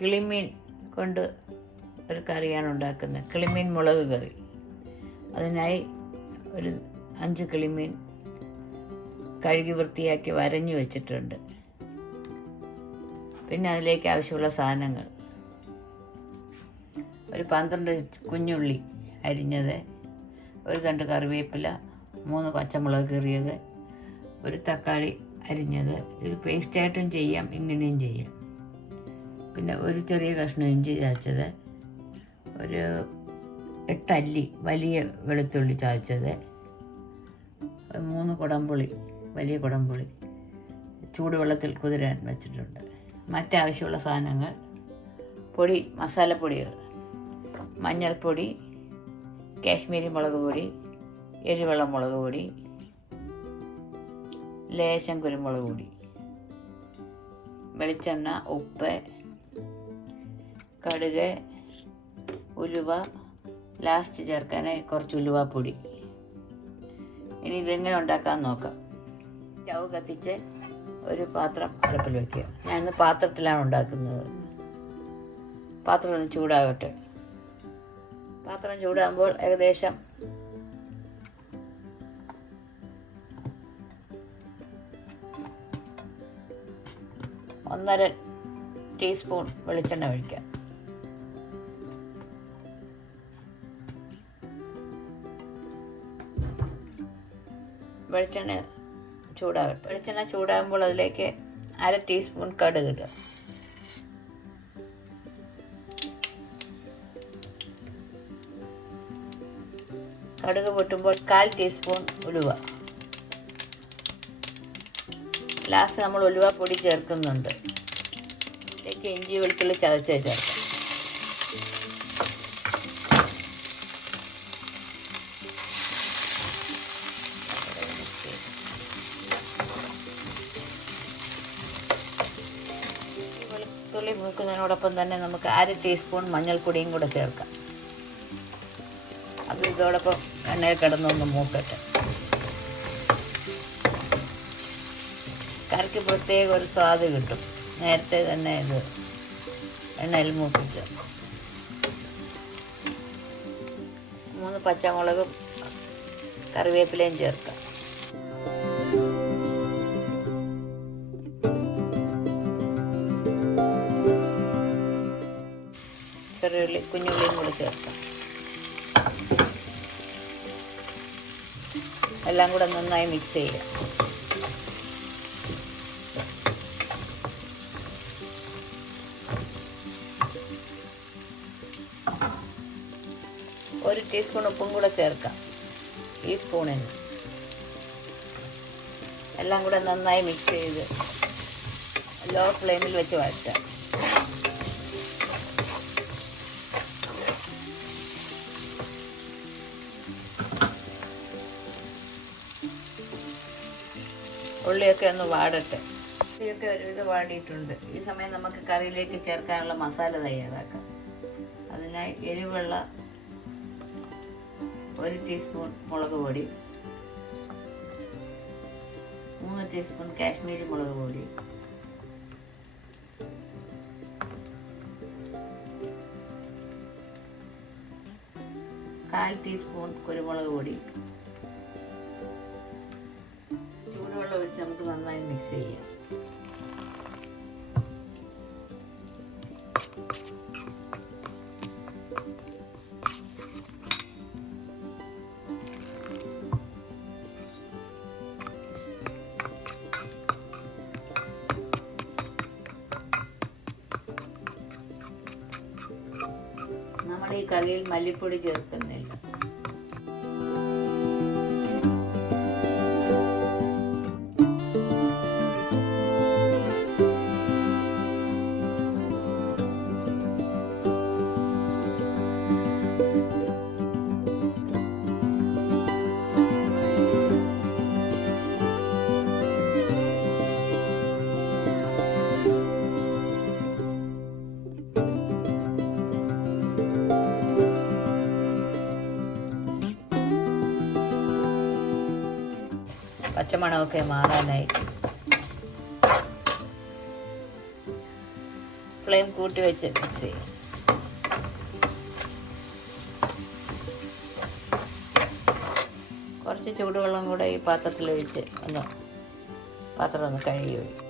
കിളിമീൻ കൊണ്ട് ഒരു കറിയാണ് ഉണ്ടാക്കുന്നത്, കിളിമീൻ മുളക് കറി. അതിനായി ഒരു 5 കിളിമീൻ കഴുകി വൃത്തിയാക്കി വരഞ്ഞു വെച്ചിട്ടുണ്ട്. പിന്നെ അതിലേക്ക് ആവശ്യമുള്ള സാധനങ്ങൾ: ഒരു 12 കുഞ്ഞുള്ളി അരിഞ്ഞത്, ഒരു തണ്ട് കറിവേപ്പില, 3 പച്ചമുളക് കീറിയത്, ഒരു തക്കാളി അരിഞ്ഞത്. ഇത് പേസ്റ്റായിട്ടും ചെയ്യാം, ഇങ്ങനെയും ചെയ്യാം. പിന്നെ ഒരു ചെറിയ കഷ്ണം ഇഞ്ചി ചതച്ചത്, ഒരു 8 അല്ലി വലിയ വെളുത്തുള്ളി ചതച്ചത്, 3 കുടംപുളി, വലിയ കുടംപുളി ചൂടുവെള്ളത്തിൽ കുതിരാൻ വെച്ചിട്ടുണ്ട്. മറ്റാവശ്യമുള്ള സാധനങ്ങൾ: പൊടി, മസാലപ്പൊടികൾ: മഞ്ഞൾപ്പൊടി, കാശ്മീരി മുളക് പൊടി, എരിവെള്ള മുളക് പൊടി, ലേശം കുരുമുളക് പൊടി, വെളിച്ചെണ്ണ, ഉപ്പ്, കടുക്, ഉലുവ, ലാസ്റ്റ് ചേർക്കാൻ കുറച്ച് ഉലുവാപ്പൊടി. ഇനി ഇതെങ്ങനെ ഉണ്ടാക്കാൻ നോക്കാം. സ്റ്റൗ കത്തിച്ച് ഒരു പാത്രം അടുപ്പിൽ വയ്ക്കുക. ഞാൻ ഇന്ന് പാത്രത്തിലാണ് ഉണ്ടാക്കുന്നത്. പാത്രം ഒന്ന് ചൂടാകട്ടെ. പാത്രം ചൂടാകുമ്പോൾ ഏകദേശം 1.5 ടീസ്പൂൺ വെളിച്ചെണ്ണ ഒഴിക്കാം. വെളിച്ചെണ്ണ ചൂടാകട്ടെ. വെളിച്ചെണ്ണ ചൂടാകുമ്പോൾ അതിലേക്ക് 1/2 ടീസ്പൂൺ കടുക് ഇടുക. കടുക് പൊട്ടുമ്പോൾ 1/4 ടീസ്പൂൺ ഉലുവ. ലാസ്റ്റ് നമ്മൾ ഉലുവ പൊടി ചേർക്കുന്നുണ്ട്. ഇതിലേക്ക് ഇഞ്ചി വെളുത്തുള്ളി ചതച്ച് ചേർക്കാം. വെളുത്തുള്ളി മൂക്കുന്നതിനോടൊപ്പം തന്നെ നമുക്ക് 1/2 ടീസ്പൂൺ മഞ്ഞൾപ്പൊടിയും കൂടെ ചേർക്കാം. അത് ഇതോടൊപ്പം എണ്ണയിൽ കിടന്നൊന്ന് മൂക്കട്ടെ. കറിക്ക് പ്രത്യേക ഒരു സ്വാദ് കിട്ടും. നേരത്തെ തന്നെ ഇത് എണ്ണയിൽ മൂപ്പിച്ച് 3 പച്ചമുളകും കറിവേപ്പിലയും ചേർക്കാം. ചെറിയുള്ളി, കുഞ്ഞുള്ളിയും കൂടി ചേർക്കാം. എല്ലാം കൂടെ നന്നായി മിക്സ് ചെയ്യുക. ഒരു ടീസ്പൂൺ ഉപ്പും കൂടെ ചേർക്കാം, ഈ സ്പൂണിന്. എല്ലാം കൂടെ നന്നായി മിക്സ് ചെയ്ത് ലോ ഫ്ലെയിമിൽ വെച്ച് വഴറ്റാം. ഉള്ളിയൊക്കെ ഒന്ന് വാടട്ടെ. ഉള്ളിയൊക്കെ ഒരുവിധം വാടിയിട്ടുണ്ട്. ഈ സമയം നമുക്ക് കറിയിലേക്ക് ചേർക്കാനുള്ള മസാല തയ്യാറാക്കാം. അതിനായി എരിവുള്ള 1 ടീസ്പൂൺ മുളക് പൊടി, 3 ടീസ്പൂൺ കാശ്മീരി മുളക് പൊടി, 1/4 ടീസ്പൂൺ കുരുമുളക് പൊടി. ചൂടുവെള്ളം ഒഴിച്ച് നമുക്ക് നന്നായി മിക്സ് ചെയ്യാം. നമ്മൾ ഈ കറിയിൽ മല്ലിപ്പൊടി ചേർക്കുന്നില്ല. പച്ചമണമൊക്കെ മാറാനായി ഫ്ലെയിം കൂട്ടി വെച്ച് മിക്സ് ചെയ്യും. കുറച്ച് ചൂടുവെള്ളം കൂടെ ഈ പാത്രത്തിലൊഴിച്ച് പാത്രം ഒന്ന് കഴുകി വയ്ക്കും.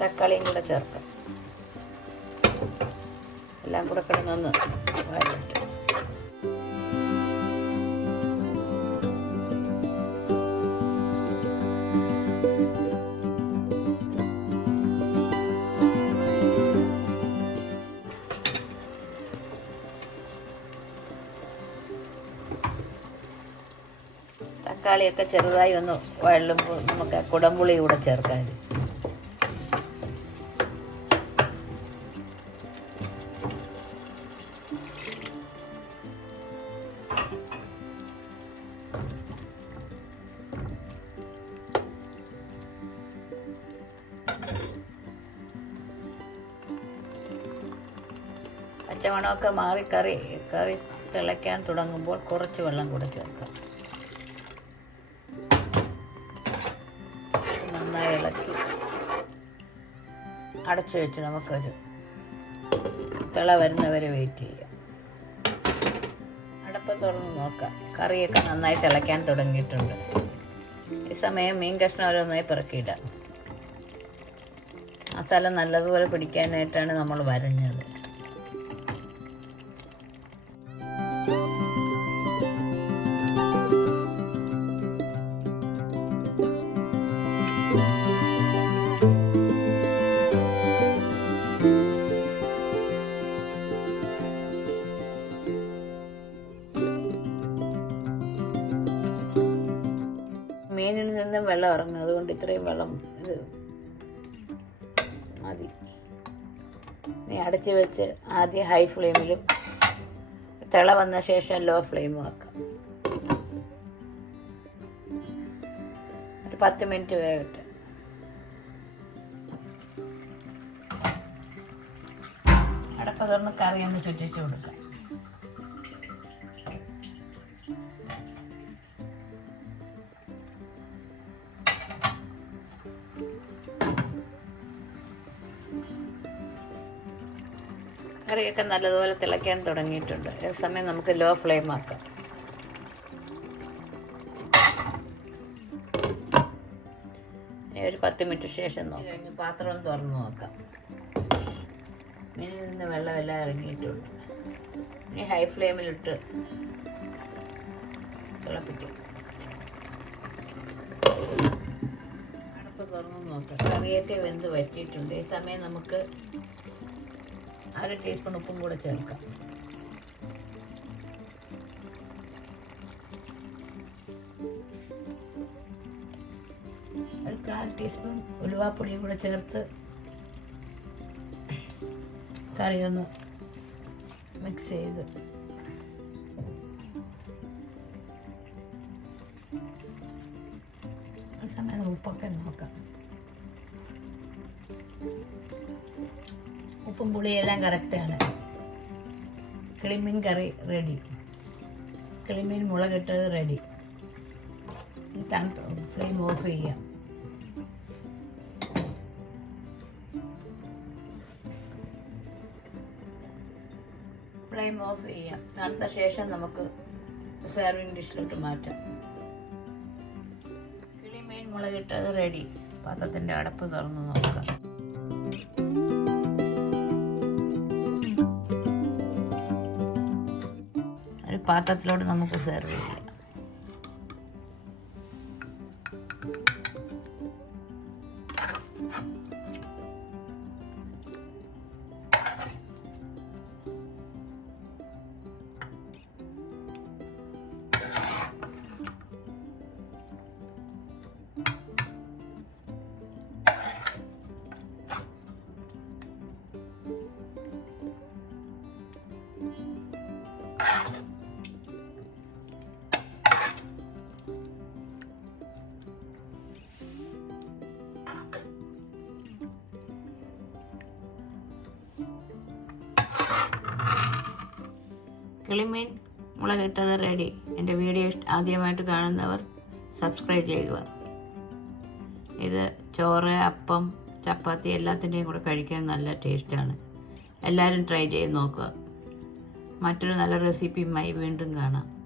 തക്കാളിയും കൂടെ ചേർക്കാം. എല്ലാം കൂടെ കിടന്നൊന്ന് വഴറ്റി തക്കാളിയൊക്കെ ചെറുതായി ഒന്ന് വഴലുമ്പോൾ നമുക്ക് കുടംപുളി കൂടെ ചേർക്കാൻ. പച്ചമണമൊക്കെ മാറി കറി തിളയ്ക്കാൻ തുടങ്ങുമ്പോൾ കുറച്ച് വെള്ളം കൂടെ ചേർക്കാം. നന്നായി ഇളക്കി അടച്ചു വെച്ച് നമുക്കൊരു തിള വരുന്നവരെ വെയിറ്റ് ചെയ്യാം. അടപ്പ് തുറന്ന് നോക്കാം. കറിയൊക്കെ നന്നായി തിളയ്ക്കാൻ തുടങ്ങിയിട്ടുണ്ട്. ഈ സമയം മീൻ കഷ്ണം ഓരോന്നായി പിറക്കിയിടാം. മസാല നല്ലതുപോലെ പിടിക്കാനായിട്ടാണ് നമ്മൾ വരഞ്ഞത്. മീനിൽ നിന്നും വെള്ളം ഇറങ്ങും. അതുകൊണ്ട് ഇത്രയും വെള്ളം ഇത് മതി. ഇനി അടച്ച് വെച്ച് ആദ്യം ഹൈ ഫ്ലെയിമിലും തിള വന്ന ശേഷം ലോ ഫ്ലെയിമും ആക്കാം. ഒരു 10 മിനിറ്റ് വേകട്ടെ. അടപ്പ് തുറന്ന് കറി ഒന്ന് ചുറ്റിച്ച് കൊടുക്കാം. കറിയൊക്കെ നല്ലതുപോലെ തിളയ്ക്കാൻ തുടങ്ങിയിട്ടുണ്ട്. ഈ സമയം നമുക്ക് ലോ ഫ്ലെയിം ആക്കാം. ഇനി ഒരു 10 മിനിറ്റ് ശേഷം നോക്കാം. പാത്രം ഒന്ന് തുറന്ന് നോക്കാം. മീനിൽ നിന്ന് വെള്ളമെല്ലാം ഇറങ്ങിയിട്ടുണ്ട്. ഇനി ഹൈ ഫ്ലെയിമിലിട്ട് തിളപ്പിക്കും. അടപ്പ് തുറന്ന് നോക്കാം. കറിയൊക്കെ വെന്ത് വറ്റിയിട്ടുണ്ട്. ഈ സമയം നമുക്ക് 1/2 ടീസ്പൂൺ ഉപ്പും കൂടെ ചേർക്കാം. ഒരു 1/4 ടീസ്പൂൺ ഉലുവാപ്പൊടിയും കൂടെ ചേർത്ത് കറി ഒന്ന് മിക്സ് ചെയ്ത് ആ സമയം ഉപ്പൊക്കെ നോക്കാം. ഉപ്പും പുളിയെല്ലാം കറക്റ്റാണ്. കിളിമീൻ കറി റെഡി. കിളിമീൻ മുളകിട്ടത് റെഡി. ഫ്ലെയിം ഓഫ് ചെയ്യാം. ഫ്ലെയിം ഓഫ് ചെയ്യാം. തണുത്ത ശേഷം നമുക്ക് സെർവിങ് ഡിഷിലോട്ട് മാറ്റാം. കിളിമീൻ മുളകിട്ടത് റെഡി. പാത്രത്തിൻ്റെ അടപ്പ് തുറന്ന് നോക്കാം. ഒരു പാത്രത്തിലോട്ട് നമുക്ക് സെർവ് ചെയ്യാം. കിളിമീൻ മുളകിട്ടത് റെഡി. എൻ്റെ വീഡിയോ ആദ്യമായിട്ട് കാണുന്നവർ സബ്സ്ക്രൈബ് ചെയ്യുക. ഇത് ചോറ്, അപ്പം, ചപ്പാത്തി എല്ലാത്തിൻ്റെയും കൂടെ കഴിക്കാൻ നല്ല ടേസ്റ്റാണ്. എല്ലാവരും ട്രൈ ചെയ്ത് നോക്കുക. മറ്റൊരു നല്ല റെസിപ്പിയുമായി വീണ്ടും കാണാം.